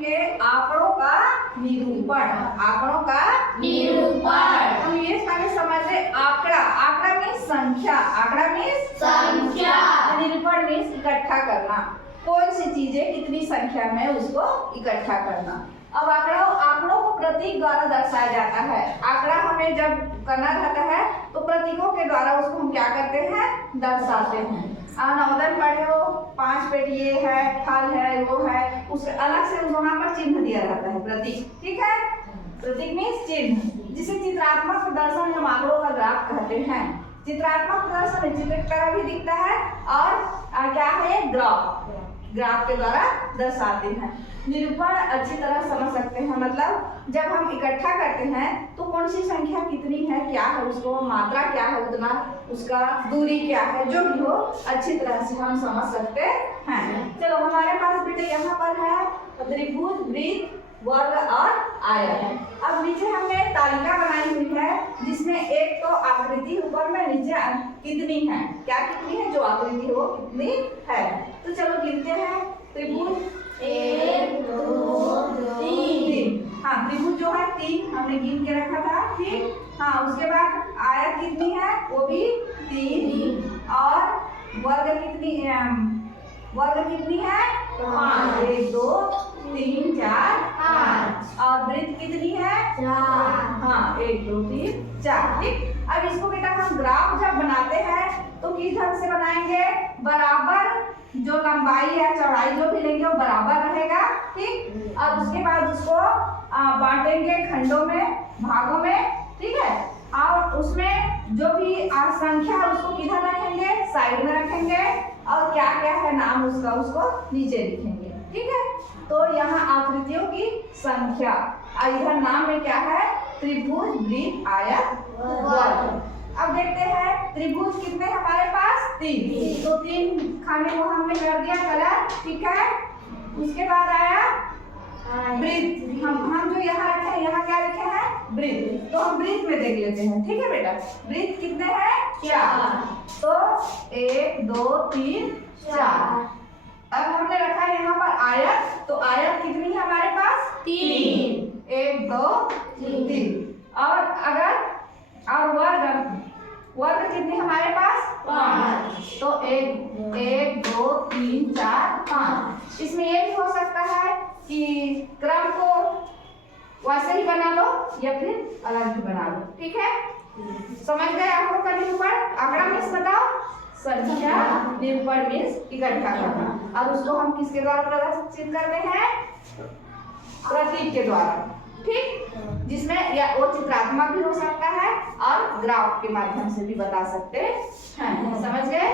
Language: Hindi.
ये आंकड़ों का निरूपण, आंकड़ों का निरूपण। हम ये सारे समझ रहे। आंकड़ा, आंकड़ा मीन्स संख्या, आंकड़ा मीन्स संख्या। निरूपण मीन्स इकट्ठा करना, कौन सी चीजें कितनी संख्या में उसको इकट्ठा करना। अब आंकड़ों को प्रतीक द्वारा दर्शाया जाता है। आंकड़ा हमें जब करना रहता है तो प्रतीकों के द्वारा उसको हम क्या करते हैं, दर्शाते हैं। नवोदय पढ़े हो, 5 पेड़ ये है, फल है, वो है, उसके अलग से वहाँ पर चिन्ह दिया रहता है, प्रतीक। ठीक है, प्रतीक मीन्स चिन्ह, जिसे चित्रात्मक प्रदर्शन हम आंकड़ों का ग्राफ कहते हैं। चित्रात्मक प्रदर्शन चित्र की तरह भी दिखता है और क्या है, ग्राफ, ग्राफ के द्वारा दर्शाते हैं। निरूपण अच्छी तरह समझ सकते हैं, मतलब जब हम इकट्ठा करते हैं तो कौन सी संख्या कितनी है, क्या है, उसको मात्रा क्या है, उतना उसका दूरी क्या है, जो भी हो अच्छी तरह से हम समझ सकते हैं। चलो हमारे पास बेटे यहाँ पर है त्रिभुज, वृत्त, वर्ग और आयत। अब नीचे हमने तालिका बनाई हुई है जिसमें एक तो आकृति ऊपर में, नीचे कितनी है, क्या कितनी है, जो आकृति है वो कितनी है। तो चलो गिनते हैं। त्रिभुज 1 2 3। हाँ, त्रिभुज जो है 3 हमने गिन के रखा था, ठीक। हाँ, उसके बाद आयत कितनी है, वो भी 3। और वर्ग कितनी है, 5। 1 2 3 4 5। और वृत्त कितनी है, 4। हाँ, 1 2 3 4। ठीक। अब इसको बेटा हम ग्राफ जब बनाते हैं तो किस ढंग से बनाएंगे, बराबर जो लंबाई या चौड़ाई जो भी लेंगे वो बराबर रहेगा, ठीक। और उसके बाद उसको बांटेंगे खंडों में, भागों में, ठीक है। और उसमें जो भी संख्या है उसको किधर रखेंगे, साइड में रखेंगे, और क्या क्या है नाम उसका, उसको नीचे लिखेंगे, ठीक है। तो यहाँ आकृतियों की संख्या, इधर नाम में क्या है, त्रिभुज, वृत्त, आयत, वर्ग। अब देखते हैं त्रिभुज कितने हमारे पास, 3। तो 3 खाने को हमने कर दिया कलर, ठीक है। उसके बाद आया वृत्त, हम जो यहाँ रखे हैं, यहाँ क्या लिखे हैं, वृत्त। तो हम वृत्त में देख लेते हैं, ठीक है बेटा। वृत्त कितने हैं, 4। तो 1 2 3 4। अब हमने रखा है यहाँ पर आयत, तो आयत कितनी है हमारे पास, 3। 1 2 3। और अगर वर्ग कितनी हमारे पास, 5। तो 1 2 3 4 5। इसमें ये भी हो सकता है कि क्रम को वैसे ही बना लो या फिर अलग भी बना लो, ठीक है। समझ गए आंकड़ों का निरूपण। आंकड़ा मीन्स बताओ, संख्या, निरूपण मीन्स इकट्ठा करना, और उसको हम किसके द्वारा प्रदर्शित करते हैं, प्रतीक के द्वारा, ठीक। जिसमें या वो चित्रात्मक भी हो सकता है और ग्राफ के माध्यम से भी बता सकते हैं। समझ गए।